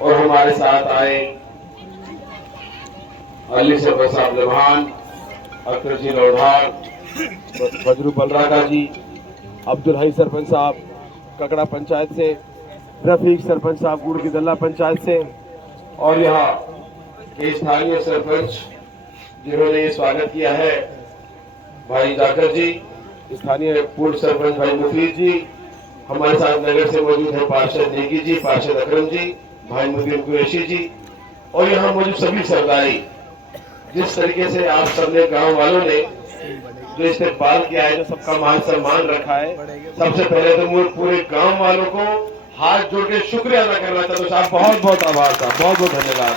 और हमारे साथ आए अली सरपंच साहब जवान, अख्तर जी लोढ़ार, बजरू बलरागा जी, अब्दुल हई सरपंच साहब ककड़ा पंचायत से, रफीक सरपंच साहब गुड़ की दल्ला पंचायत से, और यहाँ के स्थानीय सरपंच जिन्होंने ये स्वागत किया है, भाई जाकर जी, स्थानीय पूर्व सरपंच भाई मुफीद जी, हमारे साथ नगर से मौजूद है पार्षद नेगी जी, पार्षद अकरम जी, भाई मुदीन कुरैशी जी, और यहाँ मौजूद सभी सरदारी। जिस तरीके से आप सबने गांव वालों ने जो इस्तेकबाल किया है, जो सबका मान सम्मान रखा है, सबसे पहले तो पूरे गांव वालों को हाथ जोड़ के शुक्रिया अदा करना चाहता हूं साहब, बहुत बहुत आभार साहब, बहुत बहुत धन्यवाद।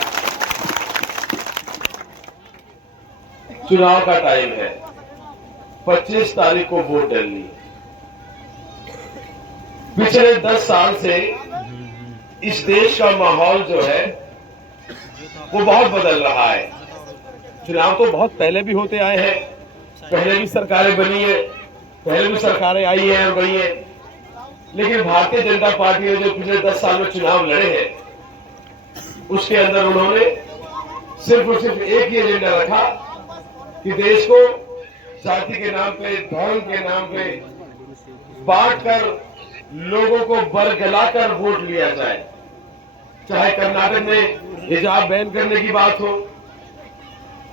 चुनाव का टाइम है, 25 तारीख को वोट डालनी है। पिछले 10 साल से इस देश का माहौल जो है वो बहुत बदल रहा है। चुनाव तो बहुत पहले भी होते आए हैं, पहले भी सरकारें बनी है, पहले भी सरकारें आई हैं और गई हैं, लेकिन भारतीय जनता पार्टी ने जो पिछले 10 साल में चुनाव लड़े हैं उसके अंदर उन्होंने सिर्फ और सिर्फ एक ही एजेंडा रखा कि देश को जाति के नाम पे, धर्म के नाम पे बांटकर लोगों को बरगलाकर वोट लिया जाए। चाहे कर्नाटक में हिजाब बैन करने की बात हो,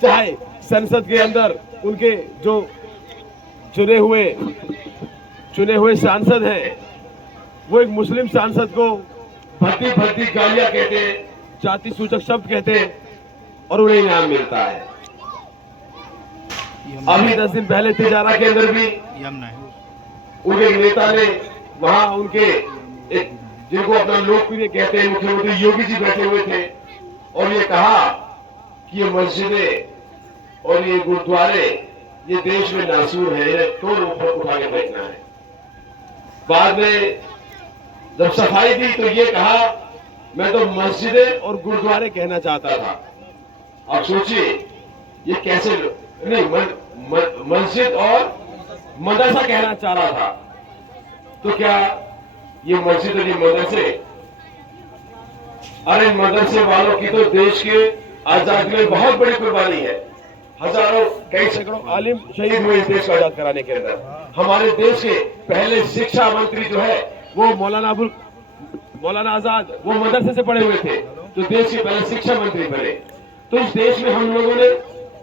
चाहे संसद के अंदर उनके जो चुने हुए सांसद हैं वो एक मुस्लिम सांसद को भद्दी भद्दी गालियां कहते हैं, जाति सूचक शब्द कहते हैं और उन्हें इनाम मिलता है। अभी 10 दिन पहले तिजारा के अंदर भी उनके नेता ने वहां उनके एक जिनको अपना लोकप्रिय कहते हैं मुख्यमंत्री योगी जी बैठे हुए थे और ये कहा कि ये मस्जिदें और ये गुरुद्वारे ये देश में नासूर है, इन्हें तोड़ उठा के फेंकना है। बाद में जब सफाई दी तो ये कहा मैं तो मस्जिदें और गुरुद्वारे कहना चाहता था। आप सोचिए ये कैसे नहीं मस्जिद और मदरसा कहना चाह रहा था, तो क्या ये मस्जिद और ये मदरसे, अरे मदरसे वालों की तो देश के आजादी में बहुत बड़ी कुर्बानी है। हजारों कई सैकड़ों आलिम शहीद हुए इस देश को आजाद कराने के अंदर। हमारे देश के पहले शिक्षा मंत्री जो है वो मौलाना आजाद वो मदरसे से पढ़े हुए थे, जो देश के पहले शिक्षा मंत्री बने। तो इस देश में हम लोगों ने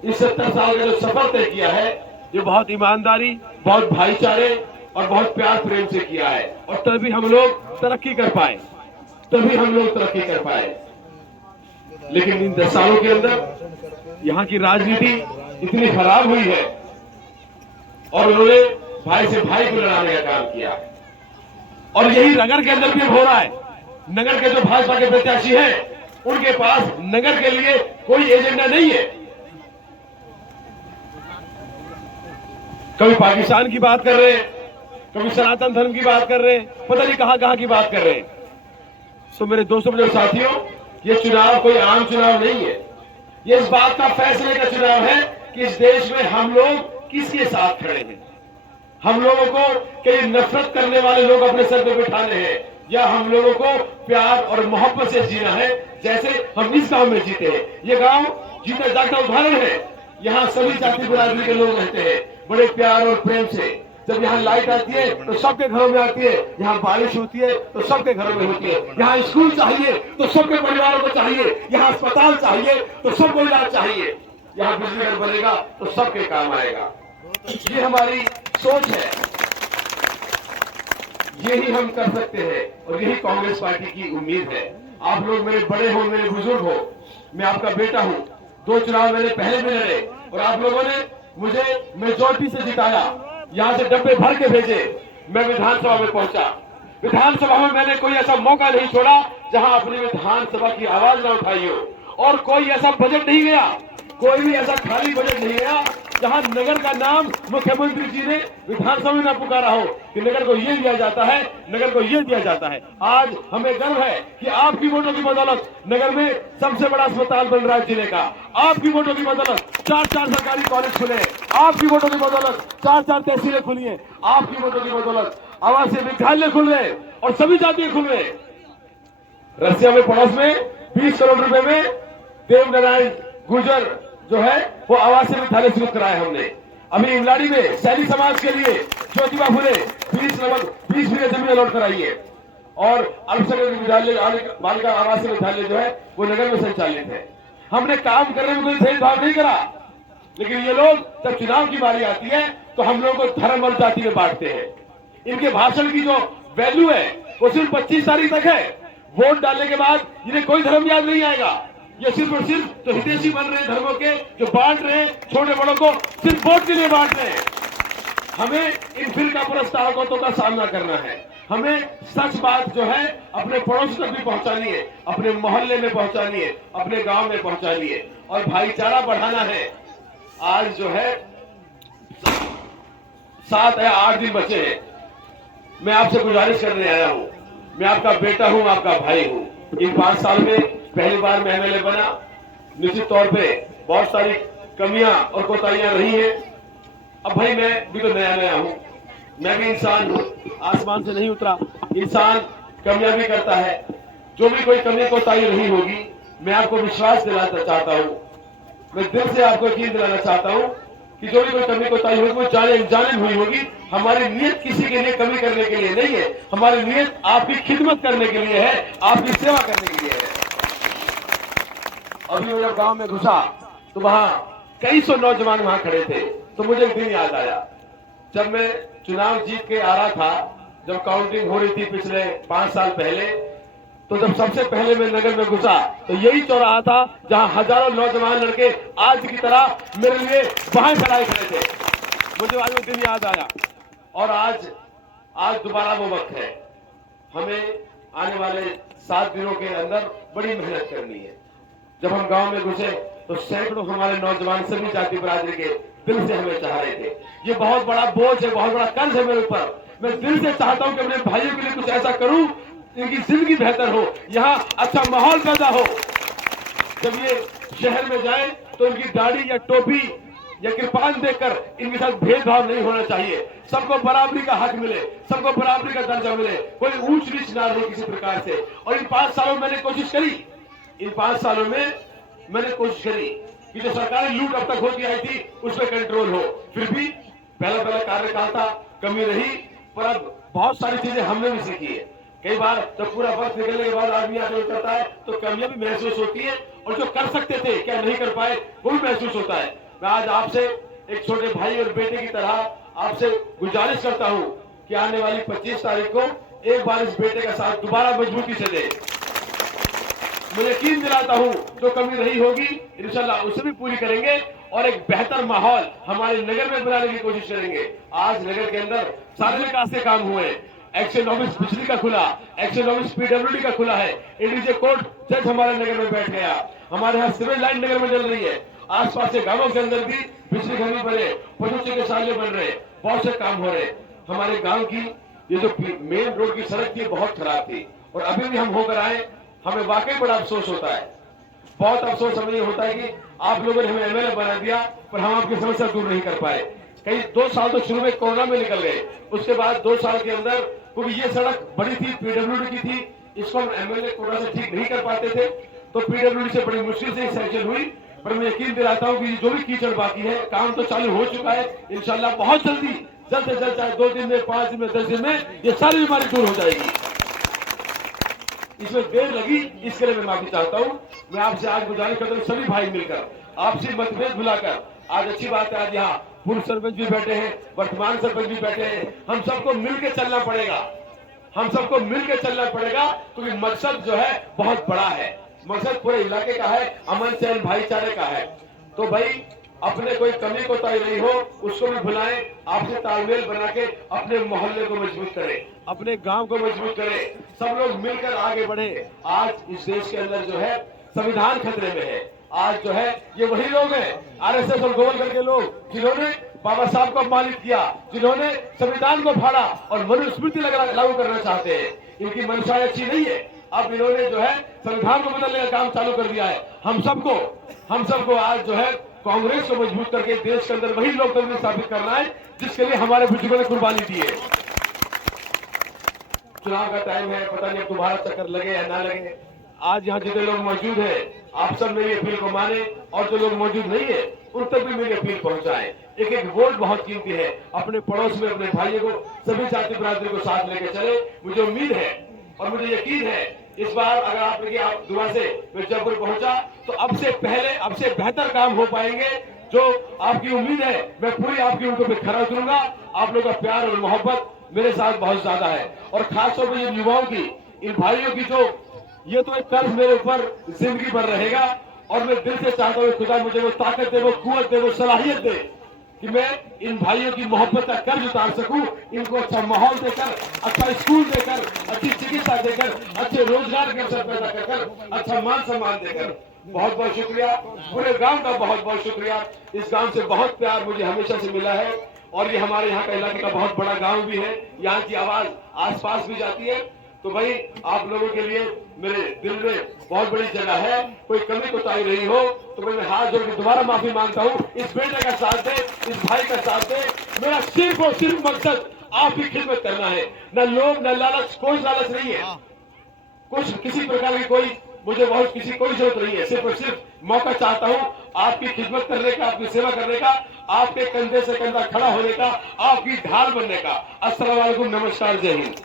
इस 70 साल का जो सफर तय किया है ये बहुत ईमानदारी, बहुत भाईचारे और बहुत प्यार प्रेम से किया है, और तभी हम लोग तरक्की कर पाए। लेकिन इन 10 सालों के अंदर यहाँ की राजनीति इतनी खराब हुई है और उन्होंने भाई से भाई को लड़ाने का काम किया, और यही नगर के अंदर भी हो रहा है। नगर के जो भाजपा के प्रत्याशी हैं उनके पास नगर के लिए कोई एजेंडा नहीं है। कभी पाकिस्तान की बात कर रहे हैं, कभी सनातन धर्म की बात कर रहे हैं, पता नहीं कहां की बात कर रहे हैं। सो मेरे दोस्तों मेरे साथियों, ये चुनाव कोई आम चुनाव नहीं है, ये इस बात का फैसले का चुनाव है कि इस देश में हम लोग किसके साथ खड़े हैं। हम लोगों को कई नफरत करने वाले लोग अपने सर पे बिठाने हैं, या हम लोगों को प्यार और मोहब्बत से जीना है जैसे हम इस गांव में जीते हैं। ये गांव जीता जागता उदाहरण है। यहाँ सभी जाति बिरादरी के लोग रहते हैं बड़े प्यार और प्रेम से। जब यहाँ लाइट आती है तो सबके घरों में आती है, यहाँ बारिश होती है तो सबके घरों में होती है, यहाँ स्कूल चाहिए तो सबके परिवारों को चाहिए, यहाँ अस्पताल चाहिए तो सबको इलाज चाहिए, यहाँ बिजली घर बनेगा तो सबके काम आएगा। ये हमारी सोच है, यही हम कर सकते हैं और यही कांग्रेस पार्टी की उम्मीद है। आप लोग मेरे बड़े हो, मेरे बुजुर्ग हो, मैं आपका बेटा हूं। 2 चुनाव मैंने पहले भी लड़े और आप लोगों ने मुझे मेजॉरिटी से जिताया, यहां से डब्बे भर के भेजे, मैं विधानसभा में पहुंचा। विधानसभा में मैंने कोई ऐसा मौका नहीं छोड़ा जहां अपनी विधानसभा की आवाज न उठाई हो, और कोई ऐसा बजट नहीं गया, कोई भी ऐसा खाली बजट नहीं गया जहां नगर का नाम मुख्यमंत्री जी ने विधानसभा में न पुकारा हो कि नगर को ये दिया जाता है, नगर को ये दिया जाता है। आज हमें गर्व है कि आपकी वोटों की बदौलत नगर में सबसे बड़ा अस्पताल बन रहा है जिले का। आपकी वोटों की बदौलत 4 सरकारी कॉलेज खुले, आपकी वोटों की बदौलत 4 तहसीलें खुली है, आपकी वोटों की बदौलत आवासीय विद्यालय खुल रहे और सभी जातियां खुल रहे। रसिया में पड़ोस में 20 करोड़ रुपए में देवनारायण गुर्जर जो है वो आवासीय विद्यालय शुरू कराया हमने। अभी इमलाड़ी में सैनी समाज के लिए ज्योतिबा फुले 20 बीघा जमीन अलॉट कराई है और अल्पसंख्यक विद्यालय बालिका आवासीय विद्यालय जो है वो नगर में संचालित है। हमने काम करने में कोई भेदभाव नहीं करा, लेकिन ये लोग जब चुनाव की बारी आती है तो हम लोगों को धर्म और जाति में बांटते हैं। इनके भाषण की जो वैल्यू है वो सिर्फ 25 तारीख तक है। वोट डालने के बाद इन्हें कोई धर्म याद नहीं आएगा। ये सिर्फ और सिर्फ जो हितैषी बन रहे हैं धर्मों के, जो बांट रहे हैं छोटे बड़ों को, सिर्फ वोट के लिए बांट रहे हैं। हमें इन फिरका प्रस्तावकों का सामना करना है। हमें सच बात जो है अपने पड़ोस तक भी पहुंचानी है, अपने मोहल्ले में पहुंचानी है, अपने गांव में पहुंचानी है और भाईचारा बढ़ाना है। आज जो है 7 या 8 दिन बचे हैं। मैं आपसे गुजारिश करने आया हूं, मैं आपका बेटा हूं, आपका भाई हूं। इन 5 साल में पहली बार मैं एमएलए बना। निश्चित तौर पे बहुत सारी कमियां और कोताहियां रही हैं। अब भाई मैं भी तो नया हूं, मैं भी इंसान हूं, आसमान से नहीं उतरा। इंसान कमियां भी करता है। जो भी कोई कमी कोताही रही होगी, मैं आपको विश्वास दिलाना चाहता हूं, मैं दिल से आपको यकीन दिलाना चाहता हूं कि जो भी कोई कमी कोताही होगी वो जाने हुई होगी। हमारी नीयत किसी के लिए कमी करने के लिए नहीं है, हमारी नीयत आपकी खिदमत करने के लिए है, आपकी सेवा करने के लिए है। अभी मैं जब गांव में घुसा तो वहां कई सौ नौजवान वहां खड़े थे, तो मुझे एक दिन याद आया जब मैं चुनाव जीत के आ रहा था। जब काउंटिंग हो रही थी पिछले 5 साल पहले, तो जब सबसे पहले मैं नगर में घुसा तो यही चौराहा था जहां हजारों नौजवान लड़के आज की तरह मेरे लिए वहां खड़े थे। मुझे आज वो दिन याद आया और आज दोबारा वो वक्त है। हमें आने वाले 7 दिनों के अंदर बड़ी मेहनत करनी है। जब हम गांव में घुसे तो सैकड़ों हमारे नौजवान सभी जाति बरादरी के दिल से हमें चाह रहे थे। ये बहुत बड़ा बोझ है, बहुत बड़ा कर्ज है मेरे ऊपर। मैं दिल से चाहता हूं कि अपने भाइयों के लिए कुछ ऐसा करूं, इनकी जिंदगी बेहतर हो, यहाँ अच्छा माहौल पैदा हो। जब ये शहर में जाए तो इनकी दाढ़ी या टोपी या कृपान देखकर इनके साथ भेदभाव नहीं होना चाहिए। सबको बराबरी का हक मिले, सबको बराबरी का दर्जा मिले, कोई ऊंच नीच ना रहे किसी प्रकार से। और इन 5 सालों में मैंने कोशिश करी, इन 5 सालों में मैंने कोशिश करी कि जो सरकारी लूट अब तक होती आई थी उस पर कंट्रोल हो। फिर भी पहला कार्यकाल था, कमी रही, पर अब बहुत सारी चीजें हमने भी सीखी है। कई बार जब पूरा वक्त निकलने के बाद आदमी आगे करता है तो कमियां भी महसूस होती है और जो कर सकते थे क्या नहीं कर पाए वो भी महसूस होता है। मैं आज आपसे एक छोटे भाई और बेटे की तरह आपसे गुजारिश करता हूं कि आने वाली 25 तारीख को एक बार इस बेटे का साथ दोबारा मजबूती से दें। मैं यकीन दिलाता हूं जो कमी रही होगी इंशाल्लाह उसे भी पूरी करेंगे और एक बेहतर माहौल हमारे नगर में बनाने की कोशिश करेंगे। आज नगर के अंदर सारे विकास के काम हुए। एक्शन ऑफिस बिजली का खुला, एक्शन ऑफिस पीडब्ल्यूडी का खुला है, एडीजे कोर्ट जज हमारे नगर में बैठ गया, हमारे यहाँ सिविल लाइन नगर में चल रही है। आसपास के गांवों के अंदर भी बिजली घर बने, पशु चिकित्सालय बन रहे, बहुत से काम हो रहे। हमारे गांव की ये जो मेन रोड की सड़क थी बहुत खराब थी और अभी भी हम होकर आए, हमें वाकई बड़ा अफसोस होता है। बहुत अफसोस हमें ये होता है कि आप लोगों ने हमें एमएलए बना दिया पर हम आपकी समस्या दूर नहीं कर पाए। कई 2 साल तो शुरू में कोरोना में निकल गए, उसके बाद 2 साल के अंदर क्योंकि ये सड़क बड़ी थी, पीडब्ल्यूडी की थी, इसको हम एमएलए कोरोना से ठीक नहीं कर पाते थे तो पीडब्ल्यूडी से बड़ी मुश्किल से सैंक्शन हुई। पर मैं यकीन दिलाता हूं कि जो भी कीचड़ बाकी है काम तो चालू हो चुका है। इंशाल्लाह बहुत जल्दी, जल्द से जल्द, चाहे 2 दिन में, 5 दिन में, 10 दिन में ये सारी बीमारी दूर हो जाएगी। इसमें देर लगी इसके लिए मैं माफी चाहता हूं। मैं आपसे आज गुजारिश करता हूं सभी भाई मिलकर आपसी मतभेद भुलाकर, आज अच्छी बात है आज यहाँ पूर्व सरपंच भी बैठे हैं, वर्तमान सरपंच भी बैठे हैं, हम सबको मिलकर चलना पड़ेगा, हम सबको मिलकर चलना पड़ेगा क्योंकि मकसद जो है बहुत बड़ा है। मकसद पूरे इलाके का है, अमन चैन भाईचारे का है। तो भाई अपने कोई कमी कोताही नहीं हो उसको भी बुलाएं, आपसे तालमेल बना के अपने मोहल्ले को मजबूत करें, अपने गांव को मजबूत करें, सब लोग मिलकर आगे बढ़े। आज इस देश के अंदर जो है संविधान खतरे में है। आज जो है ये वही लोग हैं आरएसएस और गोवलकर के लोग जिन्होंने बाबा साहब को अपमानित किया, जिन्होंने संविधान को फाड़ा और मनुस्मृति लागू करना चाहते हैं। इनकी मंशा अच्छी नहीं है। अब इन्होंने जो है संविधान को बदलने का काम चालू कर दिया है। हम सबको आज जो है कांग्रेस को मजबूत करके देश के अंदर वही लोकतंत्र स्थापित करना है जिसके लिए हमारे बुजुर्गों ने कुर्बानी दी है। चुनाव का टाइम है, पता नहीं अब दोबारा चक्कर लगे या ना लगे, आज यहाँ जितने लोग मौजूद हैं, आप सब मेरी अपील को माने, और जो लोग मौजूद नहीं है उन तक भी मेरी अपील पहुंचाएं। एक एक वोट बहुत कीमती है। अपने पड़ोस में अपने भाइयों को, सभी जाति बिरादरी को साथ लेकर चले। मुझे उम्मीद है और मुझे यकीन है इस बार अगर आप दुआ से मैं जयपुर पहुंचा तो अब से पहले, अब से बेहतर काम हो पाएंगे। जो आपकी उम्मीद है मैं पूरी आपकी उनको पे खरा उतरूंगा। आप लोगों का प्यार और मोहब्बत मेरे साथ बहुत ज्यादा है, और खासतौर पर इन युवाओं की, इन भाइयों की, जो ये तो एक कर्ज मेरे ऊपर जिंदगी भर रहेगा। और मैं दिल से चाहता हूँ खुदा मुझे वो ताकत दे, वो कुव्वत दे, वो सलाहियत दे कि मैं इन भाइयों की मोहब्बत का कर्ज उतार सकूं। इनको अच्छा माहौल देकर, अच्छा स्कूल देकर, अच्छी चिकित्सा देकर, अच्छे रोजगार के अवसर पैदा कर, अच्छा मान सम्मान देकर। बहुत बहुत शुक्रिया, पूरे गांव का बहुत बहुत शुक्रिया। इस गांव से बहुत प्यार मुझे हमेशा से मिला है, और ये हमारे यहाँ का इलाके का बहुत बड़ा गांव भी है। यहाँ की आवाज आसपास भी जाती है। तो भाई आप लोगों के लिए मेरे दिल में बहुत बड़ी जगह है। कोई कमी कोताही रही हो तो मैं हाथ जोड़ के दोबारा माफी मांगता हूँ। इस बेटे का साथ दे, इस भाई का साथ दे। मेरा सिर्फ और सिर्फ मकसद आपकी खिदमत करना है। न लोभ न लालच, कोई लालच नहीं है, कुछ किसी प्रकार की कोई मुझे बहुत किसी कोई जरूरत नहीं है। सिर्फ और सिर्फ मौका चाहता हूँ आपकी खिदमत करने का, आपकी सेवा करने का, आपके कंधे से कंधा खड़ा होने का, आपकी ढाल बनने का। अस्सलाम वालेकुम, नमस्कार, जय हिंद।